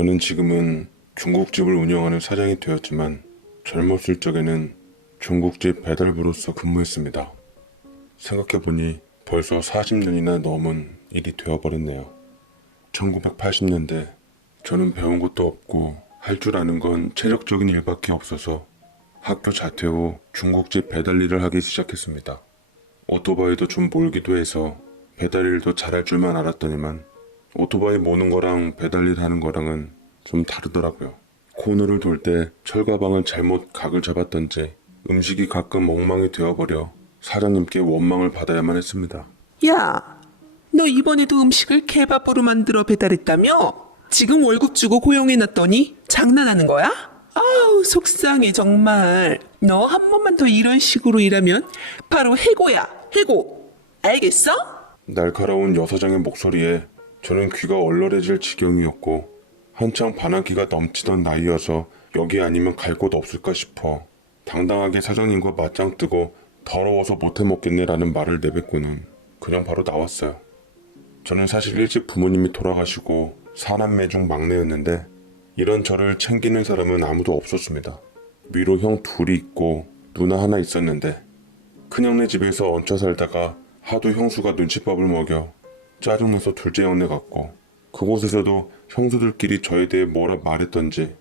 저는 지금은 중국집을 운영하는 사장이 되었지만 젊었을 적에는 중국집 배달부로서 근무했습니다. 생각해보니 벌써 40년이나 넘은 일이 되어버렸네요. 1980년대 저는 배운 것도 없고 할 줄 아는 건 체력적인 일밖에 없어서 학교 자퇴 후 중국집 배달 일을 하기 시작했습니다. 오토바이도 좀 몰기도 해서 배달 일도 잘할 줄만 알았더니만 오토바이 모는 거랑 배달 일 하는 거랑은 좀 다르더라고요. 코너를 돌 때 철가방을 잘못 각을 잡았던지 음식이 가끔 엉망이 되어버려 사장님께 원망을 받아야만 했습니다. 야, 너 이번에도 음식을 케밥으로 만들어 배달했다며? 지금 월급 주고 고용해놨더니 장난하는 거야? 아우, 속상해 정말. 너 한 번만 더 이런 식으로 일하면 바로 해고야, 해고. 알겠어? 날카로운 여사장의 목소리에 저는 귀가 얼얼해질 지경이었고 한창 반항기가 넘치던 나이여서 여기 아니면 갈 곳 없을까 싶어 당당하게 사장님과 맞짱 뜨고 더러워서 못해 먹겠네라는 말을 내뱉고는 그냥 바로 나왔어요. 저는 사실 일찍 부모님이 돌아가시고 사남매 중 막내였는데 이런 저를 챙기는 사람은 아무도 없었습니다. 위로 형 둘이 있고 누나 하나 있었는데 큰형네 집에서 얹혀 살다가 하도 형수가 눈칫밥을 먹여 짜증나서 둘째 형네 갔고 그곳에서도 형수들끼리 저에 대해 뭐라 말했던지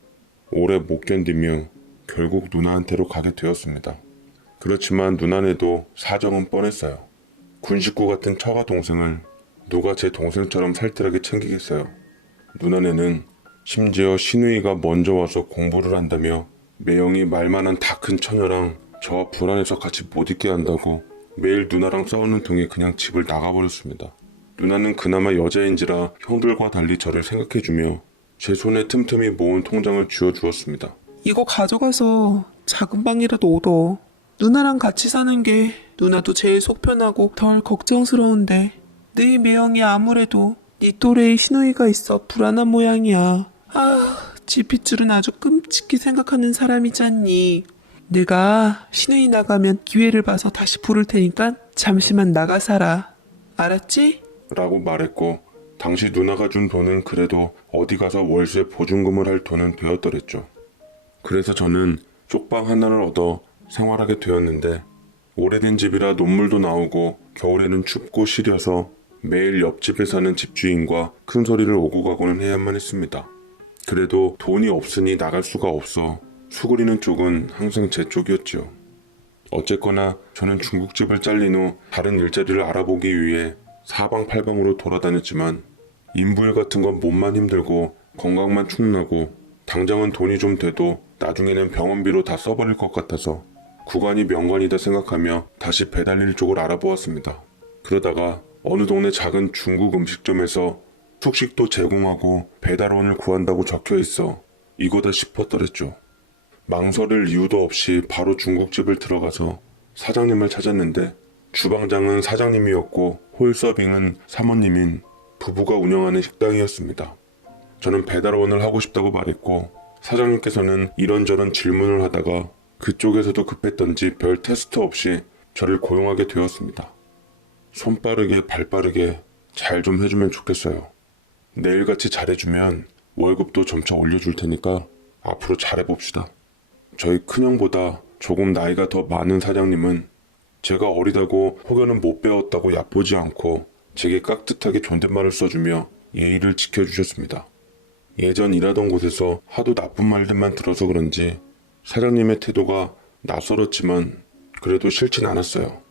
오래 못 견디며 결국 누나한테로 가게 되었습니다. 그렇지만 누나네도 사정은 뻔했어요. 군 식구 같은 처가 동생을 누가 제 동생처럼 살뜰하게 챙기겠어요. 누나네는 심지어 시누이가 먼저 와서 공부를 한다며 매형이 말 많은 다 큰 처녀랑 저와 불안해서 같이 못 있게 한다고 매일 누나랑 싸우는 통에 그냥 집을 나가버렸습니다. 누나는 그나마 여자인지라 형들과 달리 저를 생각해주며 제 손에 틈틈이 모은 통장을 쥐어주었습니다. 이거 가져가서 작은 방이라도 얻어. 누나랑 같이 사는 게 누나도 제일 속 편하고 덜 걱정스러운데 네 매형이 아무래도 네 또래의 시누이가 있어 불안한 모양이야. 아, 지 핏줄은 아주 끔찍히 생각하는 사람이잖니. 내가 시누이 나가면 기회를 봐서 다시 부를 테니까 잠시만 나가 살아. 알았지? 라고 말했고 당시 누나가 준 돈은 그래도 어디 가서 월세 보증금을 할 돈은 되었더랬죠. 그래서 저는 쪽방 하나를 얻어 생활하게 되었는데 오래된 집이라 논물도 나오고 겨울에는 춥고 시려서 매일 옆집에 사는 집주인과 큰 소리를 오고 가고는 해야만 했습니다. 그래도 돈이 없으니 나갈 수가 없어 수그리는 쪽은 항상 제 쪽이었죠. 어쨌거나 저는 중국집을 잘린 후 다른 일자리를 알아보기 위해 사방팔방으로 돌아다녔지만 인부일 같은 건 몸만 힘들고 건강만 축나고 당장은 돈이 좀 돼도 나중에는 병원비로 다 써버릴 것 같아서 구간이 명관이다 생각하며 다시 배달일 쪽을 알아보았습니다. 그러다가 어느 동네 작은 중국 음식점에서 숙식도 제공하고 배달원을 구한다고 적혀있어 이거다 싶었더랬죠. 망설일 이유도 없이 바로 중국집을 들어가서 사장님을 찾았는데 주방장은 사장님이었고 홀서빙은 사모님인 부부가 운영하는 식당이었습니다. 저는 배달원을 하고 싶다고 말했고 사장님께서는 이런저런 질문을 하다가 그쪽에서도 급했던지 별 테스트 없이 저를 고용하게 되었습니다. 손빠르게 발빠르게 잘 좀 해주면 좋겠어요. 내일같이 잘해주면 월급도 점차 올려줄 테니까 앞으로 잘해봅시다. 저희 큰형보다 조금 나이가 더 많은 사장님은 제가 어리다고 혹여는 못 배웠다고 얕보지 않고 제게 깍듯하게 존댓말을 써주며 예의를 지켜주셨습니다. 예전 일하던 곳에서 하도 나쁜 말들만 들어서 그런지 사장님의 태도가 낯설었지만 그래도 싫진 않았어요.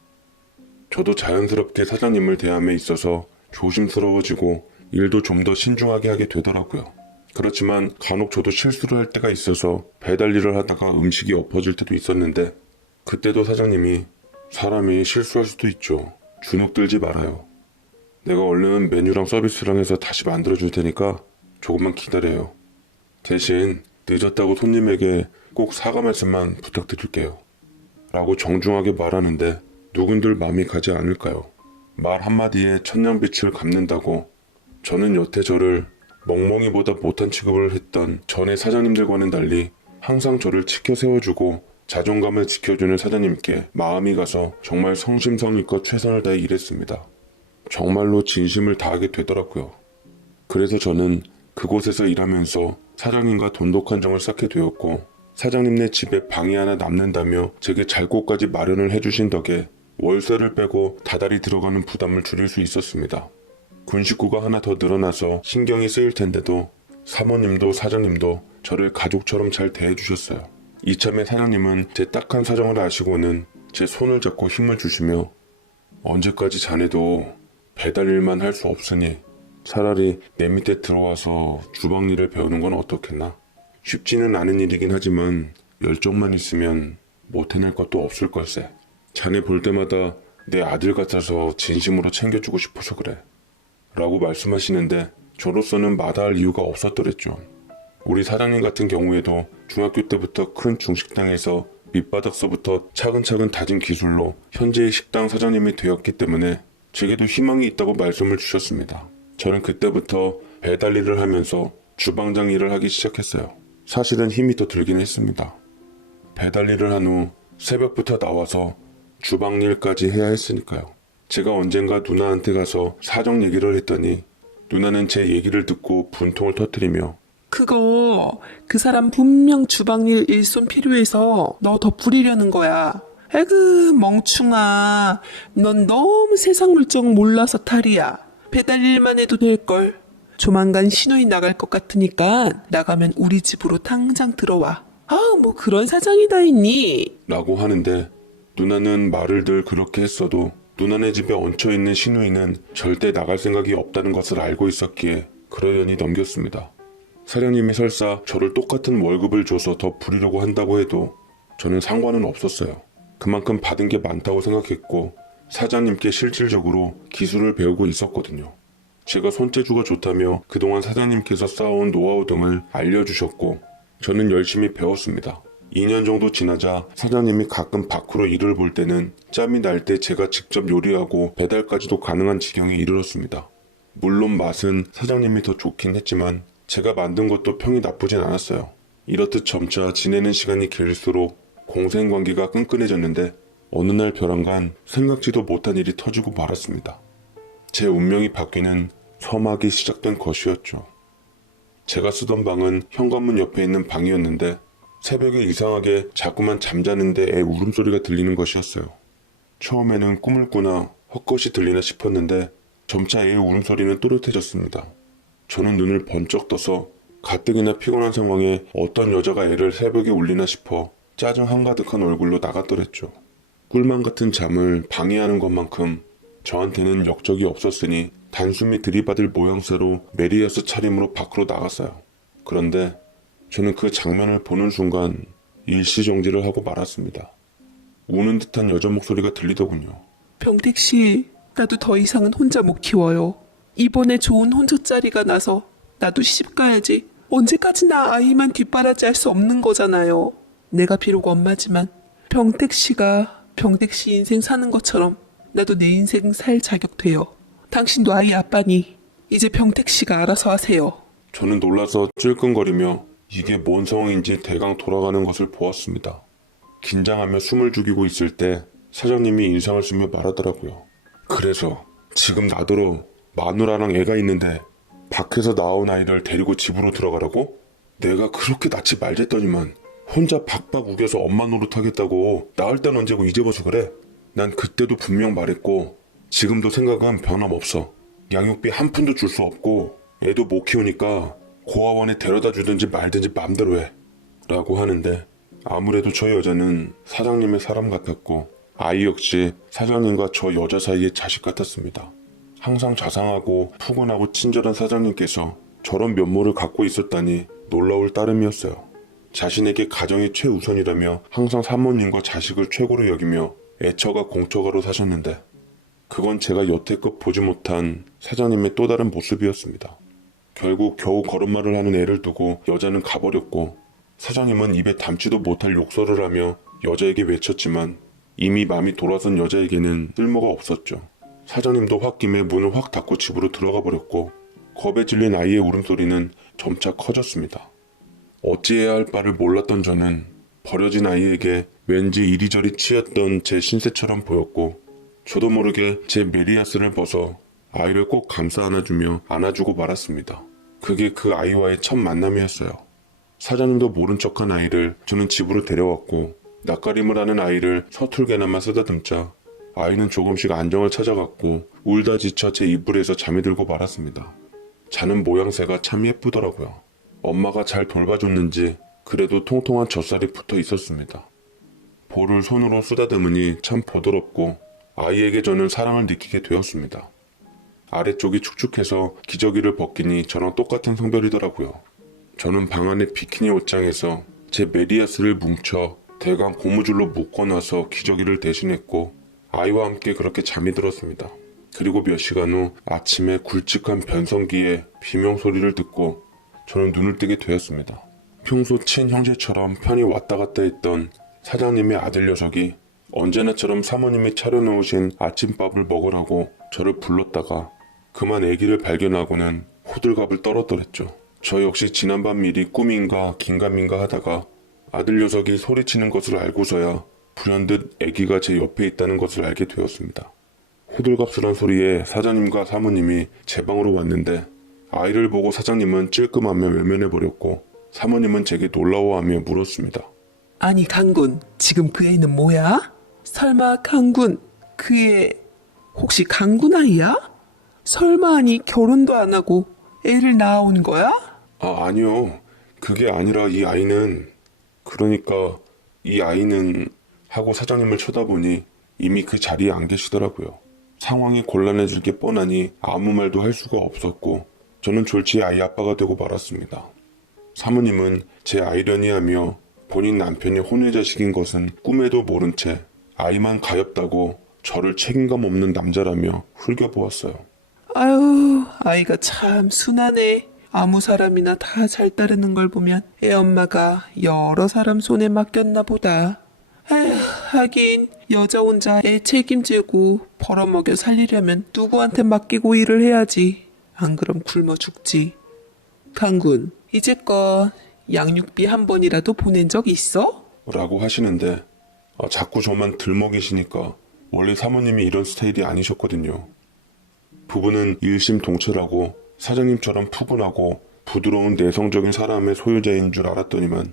저도 자연스럽게 사장님을 대함에 있어서 조심스러워지고 일도 좀 더 신중하게 하게 되더라고요. 그렇지만 간혹 저도 실수를 할 때가 있어서 배달 일을 하다가 음식이 엎어질 때도 있었는데 그때도 사장님이 사람이 실수할 수도 있죠. 주눅 들지 말아요. 내가 얼른 메뉴랑 서비스랑 해서 다시 만들어줄 테니까 조금만 기다려요. 대신 늦었다고 손님에게 꼭 사과 말씀만 부탁드릴게요. 라고 정중하게 말하는데 누군들 마음이 가지 않을까요? 말 한마디에 천냥빛을 갚는다고 저는 여태 저를 멍멍이보다 못한 취급을 했던 전에 사장님들과는 달리 항상 저를 치켜 세워주고 자존감을 지켜주는 사장님께 마음이 가서 정말 성심성의껏 최선을 다해 일했습니다. 정말로 진심을 다하게 되더라고요. 그래서 저는 그곳에서 일하면서 사장님과 돈독한 정을 쌓게 되었고 사장님네 집에 방이 하나 남는다며 제게 잘 곳까지 마련을 해주신 덕에 월세를 빼고 다달이 들어가는 부담을 줄일 수 있었습니다. 군 식구가 하나 더 늘어나서 신경이 쓰일 텐데도 사모님도 사장님도 저를 가족처럼 잘 대해주셨어요. 이참에 사장님은 제 딱한 사정을 아시고는 제 손을 잡고 힘을 주시며 언제까지 자네도 배달 일만 할 수 없으니 차라리 내 밑에 들어와서 주방 일을 배우는 건 어떻겠나? 쉽지는 않은 일이긴 하지만 열정만 있으면 못 해낼 것도 없을 걸세. 자네 볼 때마다 내 아들 같아서 진심으로 챙겨주고 싶어서 그래. 라고 말씀하시는데 저로서는 마다할 이유가 없었더랬죠. 우리 사장님 같은 경우에도 중학교 때부터 큰 중식당에서 밑바닥서부터 차근차근 다진 기술로 현재의 식당 사장님이 되었기 때문에 제게도 희망이 있다고 말씀을 주셨습니다. 저는 그때부터 배달 일을 하면서 주방장 일을 하기 시작했어요. 사실은 힘이 더 들긴 했습니다. 배달 일을 한 후 새벽부터 나와서 주방 일까지 해야 했으니까요. 제가 언젠가 누나한테 가서 사정 얘기를 했더니 누나는 제 얘기를 듣고 분통을 터뜨리며 그거 그 사람 분명 주방일 일손 필요해서 너 더 부리려는 거야. 에그 멍충아, 넌 너무 세상 물정 몰라서 탈이야. 배달 일만 해도 될걸. 조만간 신호이 나갈 것 같으니까 나가면 우리 집으로 당장 들어와. 뭐 그런 사정이 다 있니? 라고 하는데 누나는 말을 늘 그렇게 했어도 누나네 집에 얹혀있는 신우이는 절대 나갈 생각이 없다는 것을 알고 있었기에 그러려니 넘겼습니다. 사장님이 설사 저를 똑같은 월급을 줘서 더 부리려고 한다고 해도 저는 상관은 없었어요. 그만큼 받은 게 많다고 생각했고 사장님께 실질적으로 기술을 배우고 있었거든요. 제가 손재주가 좋다며 그동안 사장님께서 쌓아온 노하우 등을 알려주셨고 저는 열심히 배웠습니다. 2년 정도 지나자 사장님이 가끔 밖으로 일을 볼 때는 짬이 날 때 제가 직접 요리하고 배달까지도 가능한 지경에 이르렀습니다. 물론 맛은 사장님이 더 좋긴 했지만 제가 만든 것도 평이 나쁘진 않았어요. 이렇듯 점차 지내는 시간이 길수록 공생관계가 끈끈해졌는데 어느 날 벼랑간 생각지도 못한 일이 터지고 말았습니다. 제 운명이 바뀌는 서막이 시작된 것이었죠. 제가 쓰던 방은 현관문 옆에 있는 방이었는데 새벽에 이상하게 자꾸만 잠자는데 애 울음소리가 들리는 것이었어요. 처음에는 꿈을 꾸나 헛것이 들리나 싶었는데 점차 애의 울음소리는 또렷해졌습니다. 저는 눈을 번쩍 떠서 가뜩이나 피곤한 상황에 어떤 여자가 애를 새벽에 울리나 싶어 짜증 한가득한 얼굴로 나갔더랬죠. 꿀만 같은 잠을 방해하는 것만큼 저한테는 역적이 없었으니 단숨이 들이받을 모양새로 메리아스 차림으로 밖으로 나갔어요. 그런데 저는 그 장면을 보는 순간 일시정지를 하고 말았습니다. 우는 듯한 여자 목소리가 들리더군요. 병택씨, 나도 더 이상은 혼자 못 키워요. 이번에 좋은 혼처자리가 나서 나도 시집 가야지. 언제까지나 아이만 뒷바라지 할 수 없는 거잖아요. 내가 비록 엄마지만 병택씨가 병택씨 인생 사는 것처럼 나도 내 인생 살 자격 돼요. 당신도 아이 아빠니 이제 병택씨가 알아서 하세요. 저는 놀라서 찔끔거리며 이게 뭔 상황인지 대강 돌아가는 것을 보았습니다. 긴장하며 숨을 죽이고 있을 때 사장님이 인상을 쓰며 말하더라고요. 그래서 지금 나더러 마누라랑 애가 있는데 밖에서 나온 아이를 데리고 집으로 들어가라고? 내가 그렇게 낯이 말랬더니만 혼자 박박 우겨서 엄마 노릇하겠다고 나을 땐 언제고 이제 와서 그래? 난 그때도 분명 말했고 지금도 생각은 변함없어. 양육비 한 푼도 줄 수 없고 애도 못 키우니까 고아원에 데려다 주든지 말든지 맘대로 해. 라고 하는데 아무래도 저 여자는 사장님의 사람 같았고 아이 역시 사장님과 저 여자 사이의 자식 같았습니다. 항상 자상하고 푸근하고 친절한 사장님께서 저런 면모를 갖고 있었다니 놀라울 따름이었어요. 자신에게 가정이 최우선이라며 항상 사모님과 자식을 최고로 여기며 애처가 공처가로 사셨는데 그건 제가 여태껏 보지 못한 사장님의 또 다른 모습이었습니다. 결국 겨우 걸음마를 하는 애를 두고 여자는 가버렸고 사장님은 입에 담지도 못할 욕설을 하며 여자에게 외쳤지만 이미 마음이 돌아선 여자에게는 쓸모가 없었죠. 사장님도 홧김에 문을 확 닫고 집으로 들어가 버렸고 겁에 질린 아이의 울음소리는 점차 커졌습니다. 어찌해야 할 바를 몰랐던 저는 버려진 아이에게 왠지 이리저리 치였던 제 신세처럼 보였고 저도 모르게 제 메리아스를 벗어 아이를 꼭 감싸 안아주며 안아주고 말았습니다. 그게 그 아이와의 첫 만남이었어요. 사장님도 모른 척한 아이를 저는 집으로 데려왔고 낯가림을 하는 아이를 서툴게나마 쓰다듬자 아이는 조금씩 안정을 찾아갔고 울다 지쳐 제 이불에서 잠이 들고 말았습니다. 자는 모양새가 참 예쁘더라고요. 엄마가 잘 돌봐줬는지 그래도 통통한 젖살이 붙어 있었습니다. 볼을 손으로 쓰다듬으니 참 보드럽고 아이에게 저는 사랑을 느끼게 되었습니다. 아래쪽이 축축해서 기저귀를 벗기니 저랑 똑같은 성별이더라고요. 저는 방 안에 비키니 옷장에서 제 메리아스를 뭉쳐 대강 고무줄로 묶어놔서 기저귀를 대신했고 아이와 함께 그렇게 잠이 들었습니다. 그리고 몇 시간 후 아침에 굵직한 변성기의 비명소리를 듣고 저는 눈을 뜨게 되었습니다. 평소 친형제처럼 편히 왔다 갔다 했던 사장님의 아들 녀석이 언제나처럼 사모님이 차려놓으신 아침밥을 먹으라고 저를 불렀다가 그만 아기를 발견하고는 호들갑을 떨었더랬죠. 저 역시 지난밤 일이 꿈인가 긴가민가 하다가 아들 녀석이 소리치는 것을 알고서야 불현듯 아기가 제 옆에 있다는 것을 알게 되었습니다. 호들갑스런 소리에 사장님과 사모님이 제 방으로 왔는데 아이를 보고 사장님은 찔끔하며 외면해버렸고 사모님은 제게 놀라워하며 물었습니다. 아니 강군, 지금 그 애는 뭐야? 설마 강군, 그 애 혹시 강군 아이야? 설마 아니 결혼도 안 하고 애를 낳아온 거야? 아니요. 그게 아니라 이 아이는 하고 사장님을 쳐다보니 이미 그 자리에 안 계시더라고요. 상황이 곤란해질 게 뻔하니 아무 말도 할 수가 없었고 저는 졸지에 아이 아빠가 되고 말았습니다. 사모님은 제 아이려니 하며 본인 남편이 혼외자식인 것은 꿈에도 모른 채 아이만 가엾다고 저를 책임감 없는 남자라며 흘겨보았어요. 아유, 아이가 참 순하네. 아무 사람이나 다 잘 따르는 걸 보면 애 엄마가 여러 사람 손에 맡겼나 보다. 에휴, 하긴 여자 혼자 애 책임지고 벌어먹여 살리려면 누구한테 맡기고 일을 해야지. 안 그럼 굶어 죽지. 강군, 이제껏 양육비 한 번이라도 보낸 적 있어? 라고 하시는데 자꾸 저만 들먹이시니까 원래 사모님이 이런 스타일이 아니셨거든요. 부부는 일심동체라고 사장님처럼 푸근하고 부드러운 내성적인 사람의 소유자인 줄 알았더니만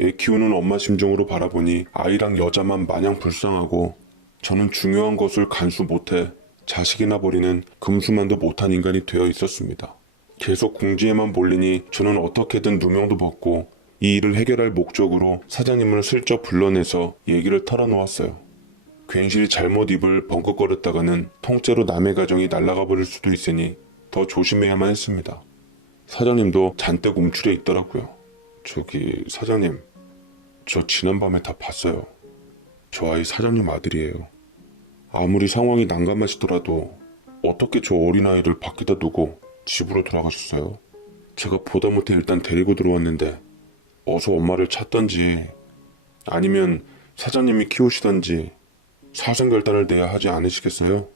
애 키우는 엄마 심정으로 바라보니 아이랑 여자만 마냥 불쌍하고 저는 중요한 것을 간수 못해 자식이나 버리는 금수만도 못한 인간이 되어 있었습니다. 계속 궁지에만 몰리니 저는 어떻게든 누명도 벗고 이 일을 해결할 목적으로 사장님을 슬쩍 불러내서 얘기를 털어놓았어요. 괜시리 잘못 입을 벙긋거렸다가는 통째로 남의 가정이 날아가 버릴 수도 있으니 더 조심해야만 했습니다. 사장님도 잔뜩 움츠려 있더라고요. 저기 사장님, 저 지난밤에 다 봤어요. 저 아이 사장님 아들이에요. 아무리 상황이 난감하시더라도 어떻게 저 어린아이를 밖에다 두고 집으로 돌아가셨어요? 제가 보다 못해 일단 데리고 들어왔는데 어서 엄마를 찾던지 아니면 사장님이 키우시던지 사생결단을 내야 하지 않으시겠어요?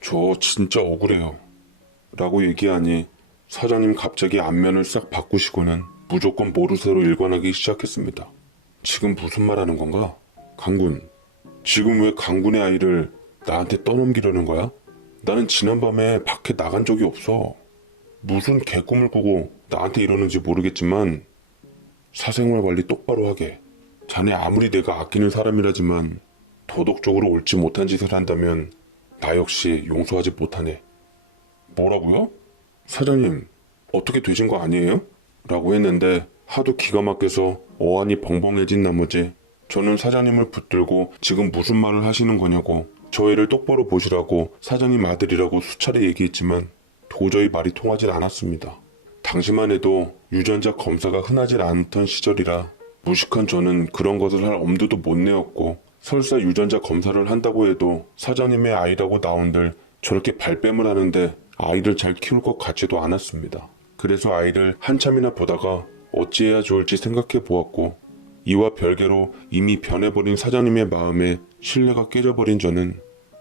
저 진짜 억울해요. 라고 얘기하니 사장님 갑자기 안면을 싹 바꾸시고는 무조건 모르쇠로 일관하기 시작했습니다. 지금 무슨 말 하는 건가? 강군, 지금 왜 강군의 아이를 나한테 떠넘기려는 거야? 나는 지난밤에 밖에 나간 적이 없어. 무슨 개꿈을 꾸고 나한테 이러는지 모르겠지만 사생활 관리 똑바로 하게. 자네 아무리 내가 아끼는 사람이라지만 도덕적으로 옳지 못한 짓을 한다면 나 역시 용서하지 못하네. 뭐라고요? 사장님, 어떻게 되신 거 아니에요? 라고 했는데 하도 기가 막혀서 어안이 벙벙해진 나머지 저는 사장님을 붙들고 지금 무슨 말을 하시는 거냐고 저 애를 똑바로 보시라고 사장님 아들이라고 수차례 얘기했지만 도저히 말이 통하질 않았습니다. 당시만 해도 유전자 검사가 흔하질 않던 시절이라 무식한 저는 그런 것을 할 엄두도 못 내었고 설사 유전자 검사를 한다고 해도 사장님의 아이라고 나온들 저렇게 발뺌을 하는데 아이를 잘 키울 것 같지도 않았습니다. 그래서 아이를 한참이나 보다가 어찌해야 좋을지 생각해 보았고 이와 별개로 이미 변해버린 사장님의 마음에 신뢰가 깨져버린 저는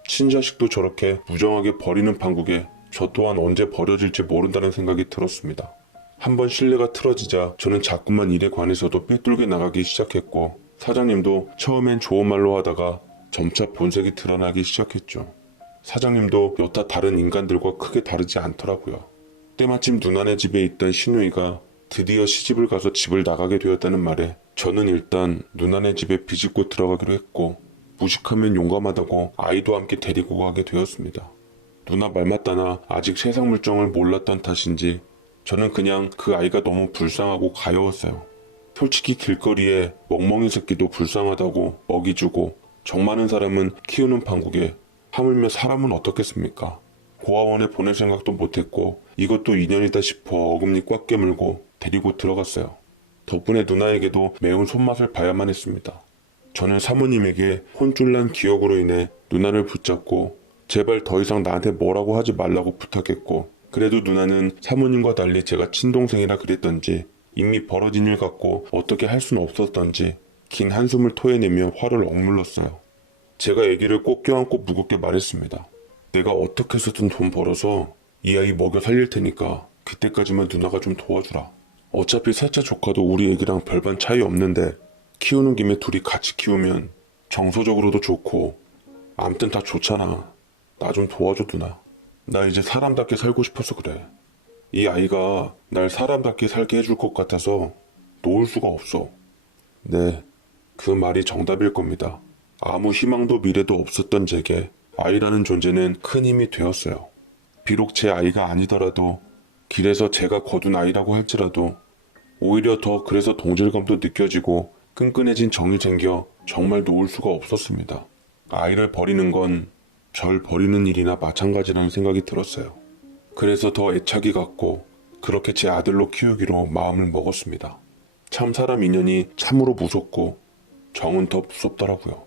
친자식도 저렇게 무정하게 버리는 판국에 저 또한 언제 버려질지 모른다는 생각이 들었습니다. 한번 신뢰가 틀어지자 저는 자꾸만 일에 관해서도 삐뚤게 나가기 시작했고 사장님도 처음엔 좋은 말로 하다가 점차 본색이 드러나기 시작했죠. 사장님도 여타 다른 인간들과 크게 다르지 않더라고요. 때마침 누나네 집에 있던 신우이가 드디어 시집을 가서 집을 나가게 되었다는 말에 저는 일단 누나네 집에 비집고 들어가기로 했고, 무식하면 용감하다고 아이도 함께 데리고 가게 되었습니다. 누나 말 맞다나 아직 세상 물정을 몰랐던 탓인지 저는 그냥 그 아이가 너무 불쌍하고 가여웠어요. 솔직히 길거리에 멍멍이 새끼도 불쌍하다고 먹이 주고 정 많은 사람은 키우는 판국에 하물며 사람은 어떻겠습니까? 고아원에 보낼 생각도 못했고 이것도 인연이다 싶어 어금니 꽉 깨물고 데리고 들어갔어요. 덕분에 누나에게도 매운 손맛을 봐야만 했습니다. 저는 사모님에게 혼쭐난 기억으로 인해 누나를 붙잡고 제발 더 이상 나한테 뭐라고 하지 말라고 부탁했고, 그래도 누나는 사모님과 달리 제가 친동생이라 그랬던지 이미 벌어진 일 같고 어떻게 할 수는 없었던지 긴 한숨을 토해내며 화를 억눌렀어요. 제가 아기를 꼭 껴안고 무겁게 말했습니다. 내가 어떻게 해서든 돈 벌어서 이 아이 먹여 살릴 테니까 그때까지만 누나가 좀 도와주라. 어차피 셋째 조카도 우리 애기랑 별반 차이 없는데 키우는 김에 둘이 같이 키우면 정서적으로도 좋고 암튼 다 좋잖아. 나 좀 도와줘 누나. 나 이제 사람답게 살고 싶어서 그래. 이 아이가 날 사람답게 살게 해줄 것 같아서 놓을 수가 없어. 네, 그 말이 정답일 겁니다. 아무 희망도 미래도 없었던 제게 아이라는 존재는 큰 힘이 되었어요. 비록 제 아이가 아니더라도 길에서 제가 거둔 아이라고 할지라도 오히려 더 그래서 동질감도 느껴지고 끈끈해진 정이 생겨 정말 놓을 수가 없었습니다. 아이를 버리는 건 절 버리는 일이나 마찬가지라는 생각이 들었어요. 그래서 더 애착이 갔고 그렇게 제 아들로 키우기로 마음을 먹었습니다. 참 사람 인연이 참으로 무섭고 정은 더 무섭더라고요.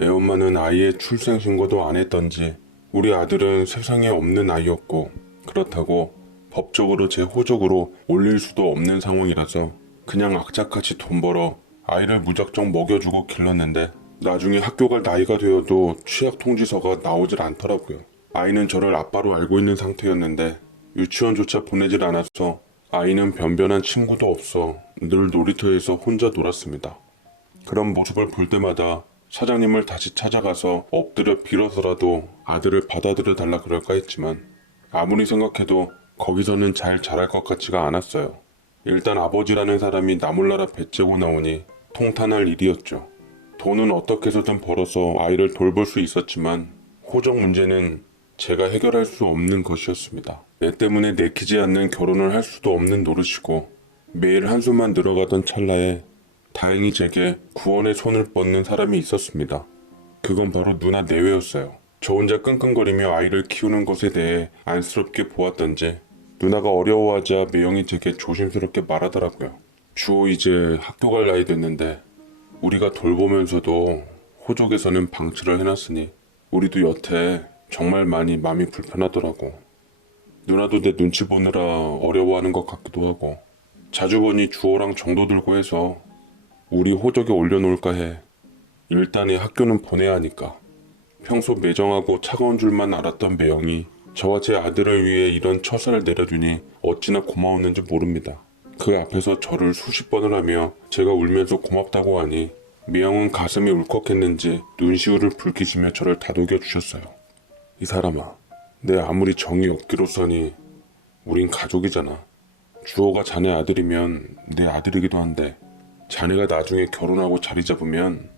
애엄마는 아이의 출생신고도 안 했던지 우리 아들은 세상에 없는 아이였고 그렇다고 법적으로 제 호적으로 올릴 수도 없는 상황이라서 그냥 악착같이 돈 벌어 아이를 무작정 먹여주고 길렀는데 나중에 학교 갈 나이가 되어도 취약 통지서가 나오질 않더라고요. 아이는 저를 아빠로 알고 있는 상태였는데 유치원조차 보내질 않아서 아이는 변변한 친구도 없어 늘 놀이터에서 혼자 놀았습니다. 그런 모습을 볼 때마다 사장님을 다시 찾아가서 엎드려 빌어서라도 아들을 받아들여 달라 그럴까 했지만 아무리 생각해도 거기서는 잘 자랄 것 같지가 않았어요. 일단 아버지라는 사람이 나몰라라 배째고 나오니 통탄할 일이었죠. 돈은 어떻게 해서든 벌어서 아이를 돌볼 수 있었지만 호적 문제는 제가 해결할 수 없는 것이었습니다. 내 때문에 내키지 않는 결혼을 할 수도 없는 노릇이고 매일 한숨만 늘어가던 찰나에 다행히 제게 구원의 손을 뻗는 사람이 있었습니다. 그건 바로 누나 내외였어요. 저 혼자 끙끙거리며 아이를 키우는 것에 대해 안쓰럽게 보았던지 누나가 어려워하자 매형이 제게 조심스럽게 말하더라고요. 주호 이제 학교 갈 나이 됐는데 우리가 돌보면서도 호적에서는 방치를 해놨으니 우리도 여태 정말 많이 마음이 불편하더라고. 누나도 내 눈치 보느라 어려워하는 것 같기도 하고 자주 보니 주호랑 정도 들고 해서 우리 호적에 올려놓을까 해. 일단의 학교는 보내야 하니까. 평소 매정하고 차가운 줄만 알았던 매형이 저와 제 아들을 위해 이런 처사를 내려주니 어찌나 고마웠는지 모릅니다. 그 앞에서 저를 수십 번을 하며 제가 울면서 고맙다고 하니 매형은 가슴이 울컥했는지 눈시울을 붉히시며 저를 다독여 주셨어요. 이 사람아, 내 아무리 정이 없기로서니 우린 가족이잖아. 주호가 자네 아들이면 내 아들이기도 한데 자네가 나중에 결혼하고 자리 잡으면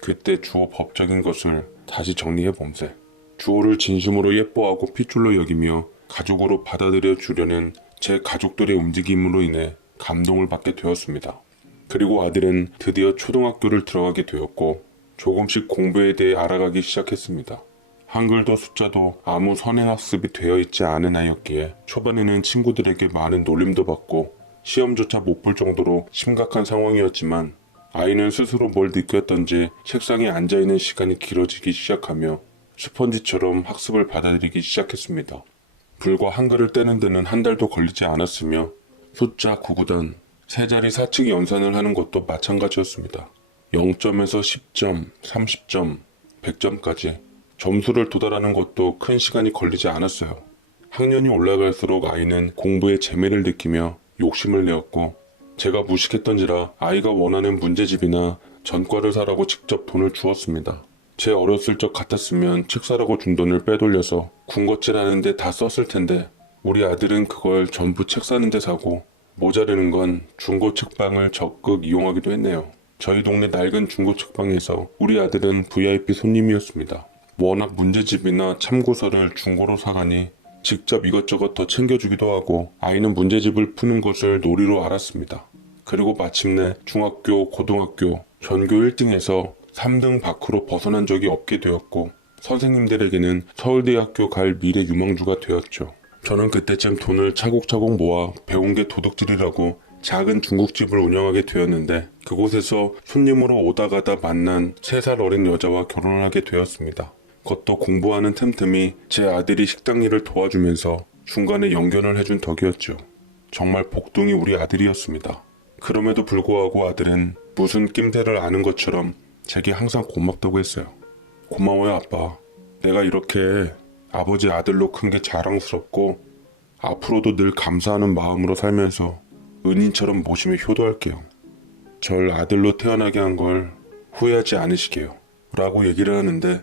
그때 주호 법적인 것을 다시 정리해 봄세. 주호를 진심으로 예뻐하고 핏줄로 여기며 가족으로 받아들여 주려는 제 가족들의 움직임으로 인해 감동을 받게 되었습니다. 그리고 아들은 드디어 초등학교를 들어가게 되었고 조금씩 공부에 대해 알아가기 시작했습니다. 한글도 숫자도 아무 선행학습이 되어 있지 않은 아이였기에 초반에는 친구들에게 많은 놀림도 받고 시험조차 못 볼 정도로 심각한 상황이었지만 아이는 스스로 뭘 느꼈던지 책상에 앉아있는 시간이 길어지기 시작하며 스펀지처럼 학습을 받아들이기 시작했습니다. 불과 한글을 떼는 데는 한 달도 걸리지 않았으며 숫자, 구구단, 세 자리 사칙 연산을 하는 것도 마찬가지였습니다. 0점에서 10점, 30점, 100점까지 점수를 도달하는 것도 큰 시간이 걸리지 않았어요. 학년이 올라갈수록 아이는 공부에 재미를 느끼며 욕심을 내었고 제가 무식했던지라 아이가 원하는 문제집이나 전과를 사라고 직접 돈을 주었습니다. 제 어렸을 적 같았으면 책 사라고 준 돈을 빼돌려서 군것질 하는데 다 썼을 텐데 우리 아들은 그걸 전부 책 사는 데 사고 모자르는 건 중고 책방을 적극 이용하기도 했네요. 저희 동네 낡은 중고 책방에서 우리 아들은 VIP 손님이었습니다. 워낙 문제집이나 참고서를 중고로 사가니 직접 이것저것 더 챙겨주기도 하고 아이는 문제집을 푸는 것을 놀이로 알았습니다. 그리고 마침내 중학교, 고등학교 전교 1등에서 3등 밖으로 벗어난 적이 없게 되었고 선생님들에게는 서울대학교 갈 미래 유망주가 되었죠. 저는 그때쯤 돈을 차곡차곡 모아 배운 게 도둑질이라고 작은 중국집을 운영하게 되었는데 그곳에서 손님으로 오다 가다 만난 3살 어린 여자와 결혼을 하게 되었습니다. 그것도 공부하는 틈틈이 제 아들이 식당 일을 도와주면서 중간에 연결을 해준 덕이었죠. 정말 복둥이 우리 아들이었습니다. 그럼에도 불구하고 아들은 무슨 낌새를 아는 것처럼 제게 항상 고맙다고 했어요. 고마워요 아빠. 내가 이렇게 아버지 아들로 큰 게 자랑스럽고 앞으로도 늘 감사하는 마음으로 살면서 은인처럼 모시며 효도할게요. 절 아들로 태어나게 한 걸 후회하지 않으시게요. 라고 얘기를 하는데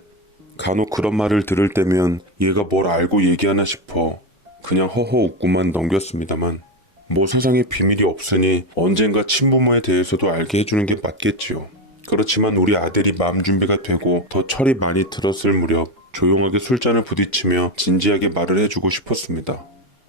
간혹 그런 말을 들을 때면 얘가 뭘 알고 얘기하나 싶어 그냥 허허 웃고만 넘겼습니다만 뭐 세상에 비밀이 없으니 언젠가 친부모에 대해서도 알게 해주는 게 맞겠지요. 그렇지만 우리 아들이 마음 준비가 되고 더 철이 많이 들었을 무렵 조용하게 술잔을 부딪히며 진지하게 말을 해주고 싶었습니다.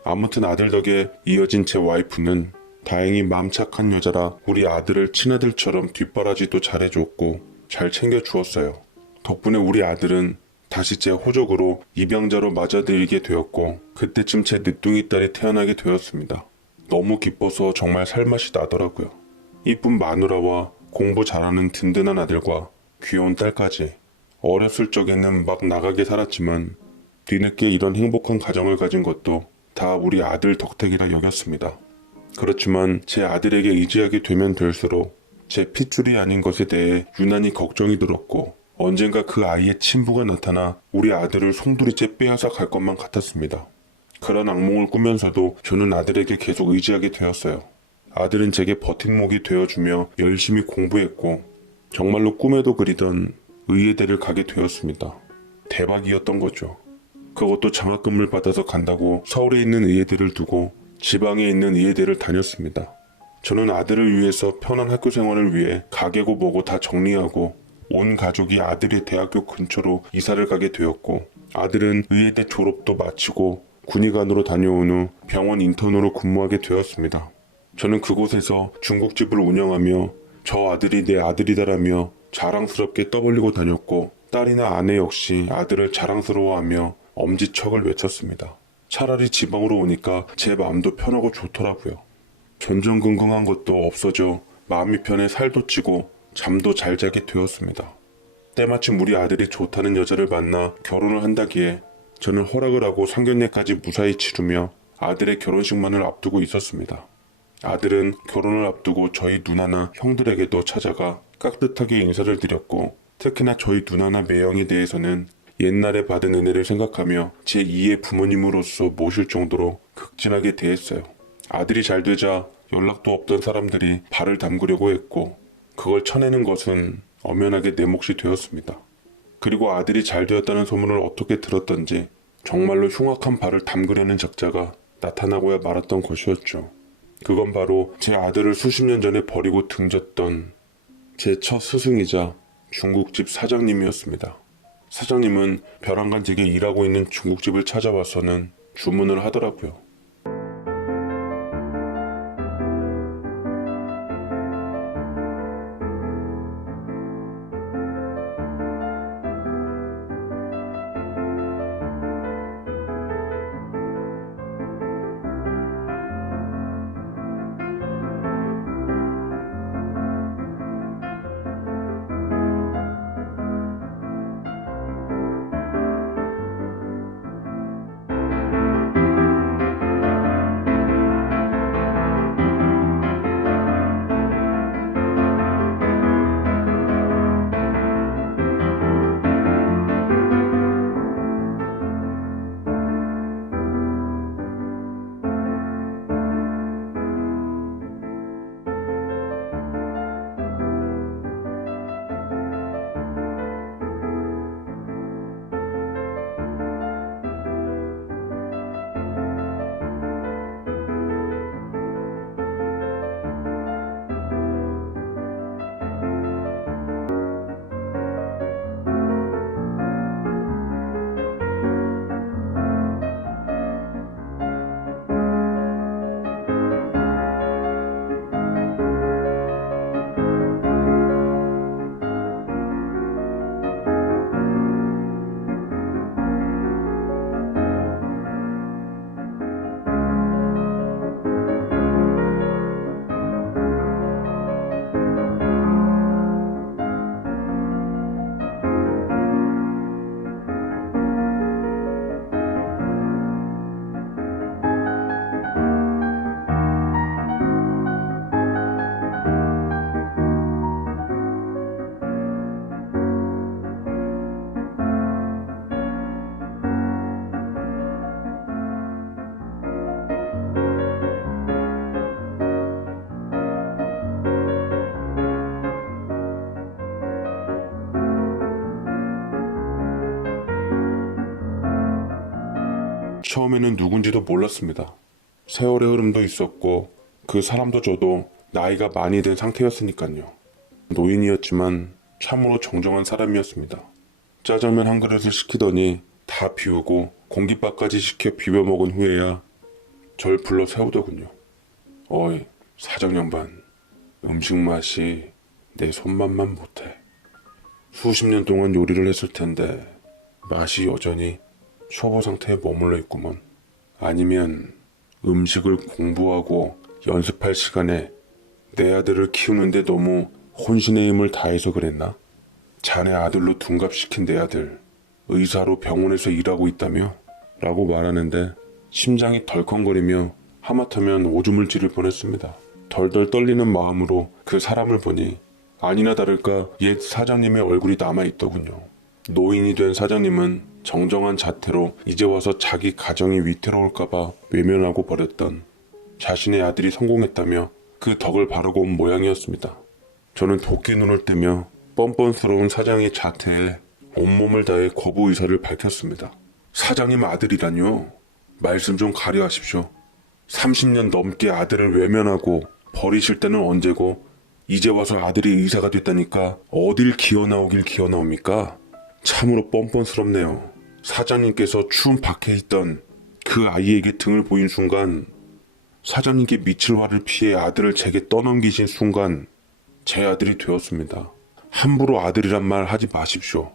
아무튼 아들 덕에 이어진 제 와이프는 다행히 마음 착한 여자라 우리 아들을 친아들처럼 뒷바라지도 잘해줬고 잘 챙겨주었어요. 덕분에 우리 아들은 다시 제 호적으로 입양자로 맞아들이게 되었고 그때쯤 제 늦둥이 딸이 태어나게 되었습니다. 너무 기뻐서 정말 살맛이 나더라고요. 이쁜 마누라와 공부 잘하는 든든한 아들과 귀여운 딸까지. 어렸을 적에는 막 나가게 살았지만 뒤늦게 이런 행복한 가정을 가진 것도 다 우리 아들 덕택이라 여겼습니다. 그렇지만 제 아들에게 의지하게 되면 될수록 제 핏줄이 아닌 것에 대해 유난히 걱정이 들었고 언젠가 그 아이의 친부가 나타나 우리 아들을 송두리째 빼앗아 갈 것만 같았습니다. 그런 악몽을 꾸면서도 저는 아들에게 계속 의지하게 되었어요. 아들은 제게 버팀목이 되어주며 열심히 공부했고 정말로 꿈에도 그리던 의예대를 가게 되었습니다. 대박이었던 거죠. 그것도 장학금을 받아서 간다고 서울에 있는 의예대를 두고 지방에 있는 의예대를 다녔습니다. 저는 아들을 위해서 편한 학교 생활을 위해 가게고 뭐고 다 정리하고 온 가족이 아들의 대학교 근처로 이사를 가게 되었고 아들은 의예대 졸업도 마치고 군의관으로 다녀온 후 병원 인턴으로 근무하게 되었습니다. 저는 그곳에서 중국집을 운영하며 저 아들이 내 아들이다라며 자랑스럽게 떠벌리고 다녔고 딸이나 아내 역시 아들을 자랑스러워하며 엄지척을 외쳤습니다. 차라리 지방으로 오니까 제 마음도 편하고 좋더라고요. 전전긍긍한 것도 없어져 마음이 편해 살도 찌고 잠도 잘 자게 되었습니다. 때마침 우리 아들이 좋다는 여자를 만나 결혼을 한다기에 저는 허락을 하고 상견례까지 무사히 치르며 아들의 결혼식만을 앞두고 있었습니다. 아들은 결혼을 앞두고 저희 누나나 형들에게도 찾아가 깍듯하게 인사를 드렸고 특히나 저희 누나나 매형에 대해서는 옛날에 받은 은혜를 생각하며 제2의 부모님으로서 모실 정도로 극진하게 대했어요. 아들이 잘 되자 연락도 없던 사람들이 발을 담그려고 했고 그걸 쳐내는 것은 엄연하게 내 몫이 되었습니다. 그리고 아들이 잘 되었다는 소문을 어떻게 들었던지 정말로 흉악한 발을 담그려는 적자가 나타나고야 말았던 것이었죠. 그건 바로 제 아들을 수십 년 전에 버리고 등졌던 제 첫 스승이자 중국집 사장님이었습니다. 사장님은 벼랑간 댁에 일하고 있는 중국집을 찾아와서는 주문을 하더라고요. 처음에는 누군지도 몰랐습니다. 세월의 흐름도 있었고 그 사람도 저도 나이가 많이 든 상태였으니까요. 노인이었지만 참으로 정정한 사람이었습니다. 짜장면 한 그릇을 시키더니 다 비우고 공깃밥까지 시켜 비벼 먹은 후에야 절 불러 세우더군요. 어이, 사장 양반, 음식 맛이 내 손맛만 못해. 수십 년 동안 요리를 했을 텐데 맛이 여전히 초보 상태에 머물러 있구먼. 아니면 음식을 공부하고 연습할 시간에 내 아들을 키우는데 너무 혼신의 힘을 다해서 그랬나? 자네 아들로 둔갑시킨 내 아들, 의사로 병원에서 일하고 있다며? 라고 말하는데 심장이 덜컹거리며 하마터면 오줌을 지를 뻔했습니다. 덜덜 떨리는 마음으로 그 사람을 보니 아니나 다를까 옛 사장님의 얼굴이 남아있더군요. 노인이 된 사장님은 정정한 자태로 이제 와서 자기 가정이 위태로울까봐 외면하고 버렸던 자신의 아들이 성공했다며 그 덕을 바라고 온 모양이었습니다. 저는 도끼 눈을 뜨며 뻔뻔스러운 사장의 자태에 온몸을 다해 거부 의사를 밝혔습니다. 사장님 아들이라뇨? 말씀 좀 가려하십시오. 30년 넘게 아들을 외면하고 버리실 때는 언제고 이제 와서 아들이 의사가 됐다니까 어딜 기어나오길 기어나옵니까? 참으로 뻔뻔스럽네요. 사장님께서 추운 밖에 있던 그 아이에게 등을 보인 순간, 사장님께 미칠 화를 피해 아들을 제게 떠넘기신 순간 제 아들이 되었습니다. 함부로 아들이란 말 하지 마십시오.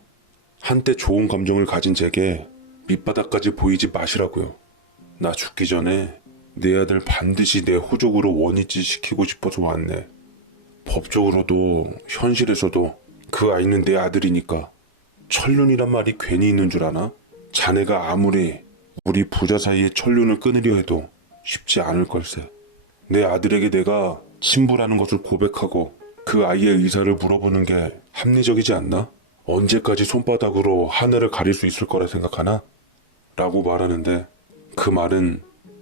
한때 좋은 감정을 가진 제게 밑바닥까지 보이지 마시라고요. 나 죽기 전에 내 아들 반드시 내 호족으로 원위치 시키고 싶어서 왔네. 법적으로도 현실에서도 그 아이는 내 아들이니까 천륜이란 말이 괜히 있는 줄 아나? 자네가 아무리 우리 부자 사이에 천륜을 끊으려 해도 쉽지 않을 걸세. 내 아들에게 내가 신부라는 것을 고백하고 그 아이의 의사를 물어보는 게 합리적이지 않나? 언제까지 손바닥으로 하늘을 가릴 수 있을 거라 생각하나? 라고 말하는데 그 말은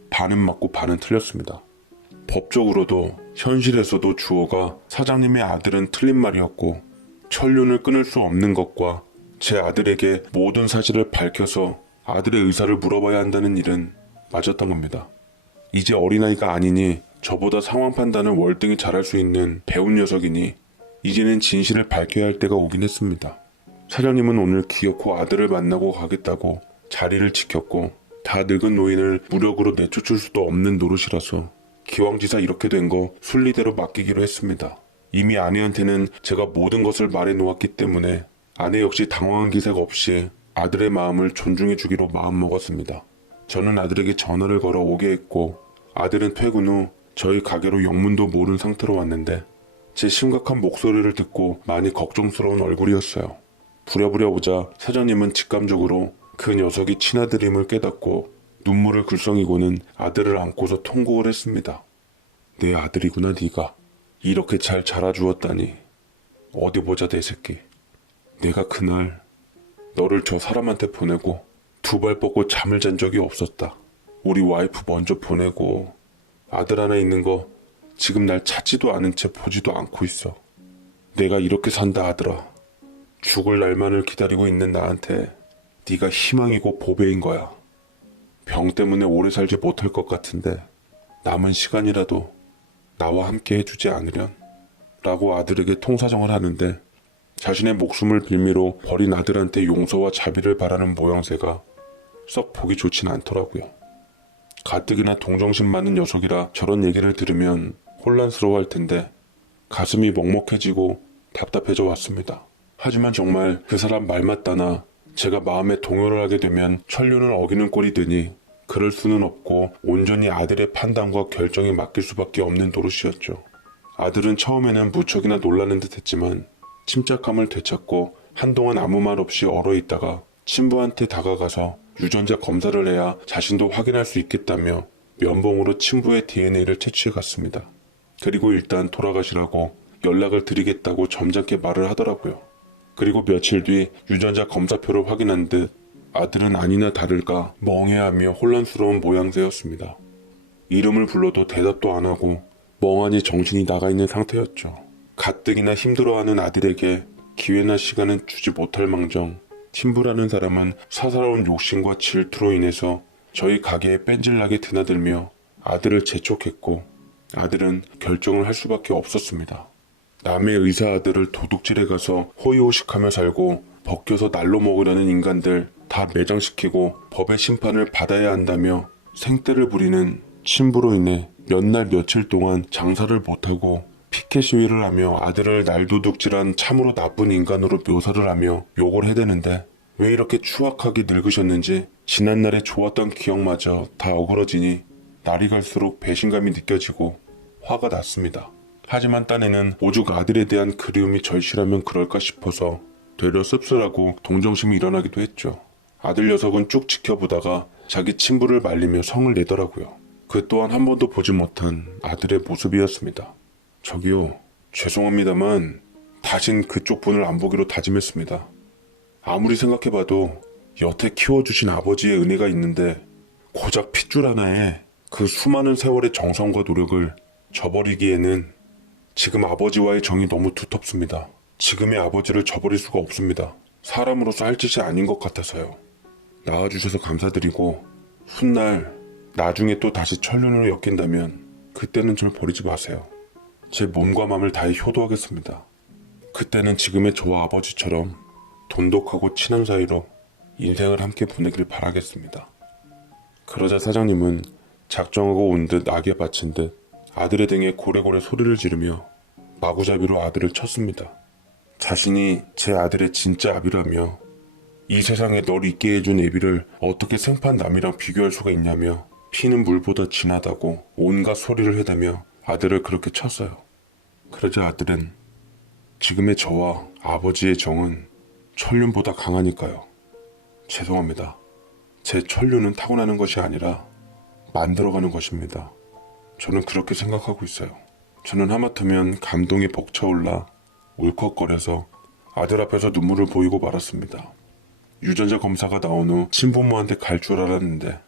반은 맞고 반은 틀렸습니다. 법적으로도 현실에서도 주어가 사장님의 아들은 틀린 말이었고 천륜을 끊을 수 없는 것과 제 아들에게 모든 사실을 밝혀서 아들의 의사를 물어봐야 한다는 일은 맞았던 겁니다. 이제 어린아이가 아니니 저보다 상황 판단을 월등히 잘할 수 있는 배운 녀석이니 이제는 진실을 밝혀야 할 때가 오긴 했습니다. 사장님은 오늘 기어코 아들을 만나고 가겠다고 자리를 지켰고 다 늙은 노인을 무력으로 내쫓을 수도 없는 노릇이라서 기왕지사 이렇게 된 거 순리대로 맡기기로 했습니다. 이미 아내한테는 제가 모든 것을 말해 놓았기 때문에 아내 역시 당황한 기색 없이 아들의 마음을 존중해 주기로 마음먹었습니다. 저는 아들에게 전화를 걸어 오게 했고 아들은 퇴근 후 저희 가게로 영문도 모른 상태로 왔는데 제 심각한 목소리를 듣고 많이 걱정스러운 얼굴이었어요. 부랴부랴 오자 사장님은 직감적으로 그 녀석이 친아들임을 깨닫고 눈물을 글썽이고는 아들을 안고서 통곡을 했습니다. 내 아들이구나 네가. 이렇게 잘 자라주었다니. 어디 보자 내 새끼. 내가 그날 너를 저 사람한테 보내고 두 발 뻗고 잠을 잔 적이 없었다. 우리 와이프 먼저 보내고 아들 하나 있는 거 지금 날 찾지도 않은 채 보지도 않고 있어. 내가 이렇게 산다 아들아. 죽을 날만을 기다리고 있는 나한테 네가 희망이고 보배인 거야. 병 때문에 오래 살지 못할 것 같은데 남은 시간이라도 나와 함께 해주지 않으련? 라고 아들에게 통사정을 하는데 자신의 목숨을 빌미로 버린 아들한테 용서와 자비를 바라는 모양새가 썩 보기 좋진 않더라고요. 가뜩이나 동정심 많은 녀석이라 저런 얘기를 들으면 혼란스러워할 텐데 가슴이 먹먹해지고 답답해져 왔습니다. 하지만 정말 그 사람 말 맞다나 제가 마음에 동요를 하게 되면 천륜을 어기는 꼴이 되니 그럴 수는 없고 온전히 아들의 판단과 결정에 맡길 수밖에 없는 노릇이었죠. 아들은 처음에는 무척이나 놀라는 듯 했지만 침착함을 되찾고 한동안 아무 말 없이 얼어있다가 친부한테 다가가서 유전자 검사를 해야 자신도 확인할 수 있겠다며 면봉으로 친부의 DNA를 채취해 갔습니다. 그리고 일단 돌아가시라고 연락을 드리겠다고 점잖게 말을 하더라고요. 그리고 며칠 뒤 유전자 검사표를 확인한 듯 아들은 아니나 다를까 멍해하며 혼란스러운 모양새였습니다. 이름을 불러도 대답도 안 하고 멍하니 정신이 나가 있는 상태였죠. 가뜩이나 힘들어하는 아들에게 기회나 시간은 주지 못할 망정 친부라는 사람은 사사로운 욕심과 질투로 인해서 저희 가게에 뺀질나게 드나들며 아들을 재촉했고 아들은 결정을 할 수밖에 없었습니다. 남의 의사 아들을 도둑질해 가서 호의호식하며 살고 벗겨서 날로 먹으려는 인간들 다 매장시키고 법의 심판을 받아야 한다며 생떼를 부리는 친부로 인해 몇 날 며칠 동안 장사를 못하고 피켓 시위를 하며 아들을 날도둑질한 참으로 나쁜 인간으로 묘사를 하며 욕을 해대는데 왜 이렇게 추악하게 늙으셨는지 지난날에 좋았던 기억마저 다 어그러지니 날이 갈수록 배신감이 느껴지고 화가 났습니다. 하지만 딴에는 오죽 아들에 대한 그리움이 절실하면 그럴까 싶어서 되려 씁쓸하고 동정심이 일어나기도 했죠. 아들 녀석은 쭉 지켜보다가 자기 친부를 말리며 성을 내더라고요. 그 또한 한 번도 보지 못한 아들의 모습이었습니다. 저기요, 죄송합니다만 다신 그쪽 분을 안 보기로 다짐했습니다. 아무리 생각해봐도 여태 키워주신 아버지의 은혜가 있는데 고작 핏줄 하나에 그 수많은 세월의 정성과 노력을 저버리기에는 지금 아버지와의 정이 너무 두텁습니다. 지금의 아버지를 저버릴 수가 없습니다. 사람으로서 할 짓이 아닌 것 같아서요. 나와주셔서 감사드리고 훗날 나중에 또 다시 천륜으로 엮인다면 그때는 절 버리지 마세요. 제 몸과 마음을 다해 효도하겠습니다. 그때는 지금의 저와 아버지처럼 돈독하고 친한 사이로 인생을 함께 보내길 바라겠습니다. 그러자 사장님은 작정하고 온 듯 악에 바친 듯 아들의 등에 고래고래 소리를 지르며 마구잡이로 아들을 쳤습니다. 자신이 제 아들의 진짜 아비라며 이 세상에 널 있게 해준 애비를 어떻게 생판남이랑 비교할 수가 있냐며 피는 물보다 진하다고 온갖 소리를 해대며 아들을 그렇게 쳤어요. 그러자 아들은 지금의 저와 아버지의 정은 천륜보다 강하니까요. 죄송합니다. 제 천륜은 타고나는 것이 아니라 만들어가는 것입니다. 저는 그렇게 생각하고 있어요. 저는 하마터면 감동이 벅차올라 울컥거려서 아들 앞에서 눈물을 보이고 말았습니다. 유전자 검사가 나온 후 친부모한테 갈 줄 알았는데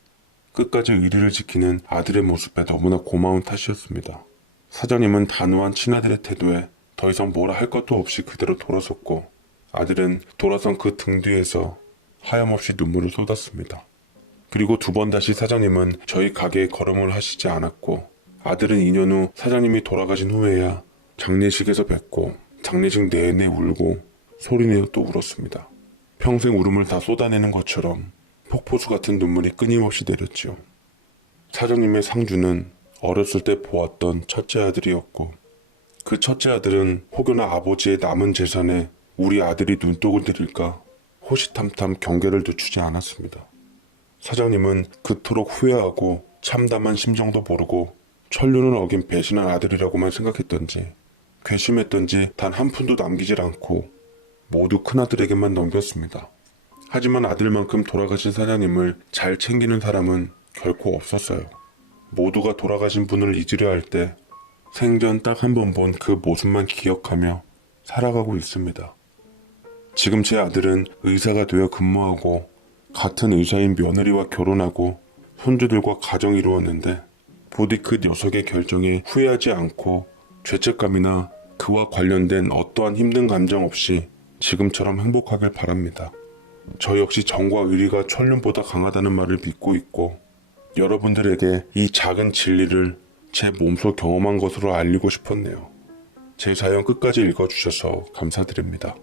끝까지 의리를 지키는 아들의 모습에 너무나 고마운 탓이었습니다. 사장님은 단호한 친아들의 태도에 더 이상 뭐라 할 것도 없이 그대로 돌아섰고 아들은 돌아선 그 등 뒤에서 하염없이 눈물을 쏟았습니다. 그리고 두 번 다시 사장님은 저희 가게에 걸음을 하시지 않았고 아들은 2년 후 사장님이 돌아가신 후에야 장례식에서 뵙고 장례식 내내 울고 소리내어 또 울었습니다. 평생 울음을 다 쏟아내는 것처럼 폭포수 같은 눈물이 끊임없이 내렸지요. 사장님의 상주는 어렸을 때 보았던 첫째 아들이었고 그 첫째 아들은 혹여나 아버지의 남은 재산에 우리 아들이 눈독을 들일까 호시탐탐 경계를 늦추지 않았습니다. 사장님은 그토록 후회하고 참담한 심정도 모르고 천륜을 어긴 배신한 아들이라고만 생각했던지 괘씸했던지 단 한 푼도 남기질 않고 모두 큰아들에게만 넘겼습니다. 하지만 아들만큼 돌아가신 사장님을 잘 챙기는 사람은 결코 없었어요. 모두가 돌아가신 분을 잊으려 할 때 생전 딱 한 번 본 그 모습만 기억하며 살아가고 있습니다. 지금 제 아들은 의사가 되어 근무하고 같은 의사인 며느리와 결혼하고 손주들과 가정 이루었는데 부디 그 녀석의 결정에 후회하지 않고 죄책감이나 그와 관련된 어떠한 힘든 감정 없이 지금처럼 행복하길 바랍니다. 저 역시 정과 의리가 천륜보다 강하다는 말을 믿고 있고 여러분들에게 이 작은 진리를 제 몸소 경험한 것으로 알리고 싶었네요. 제 사연 끝까지 읽어주셔서 감사드립니다.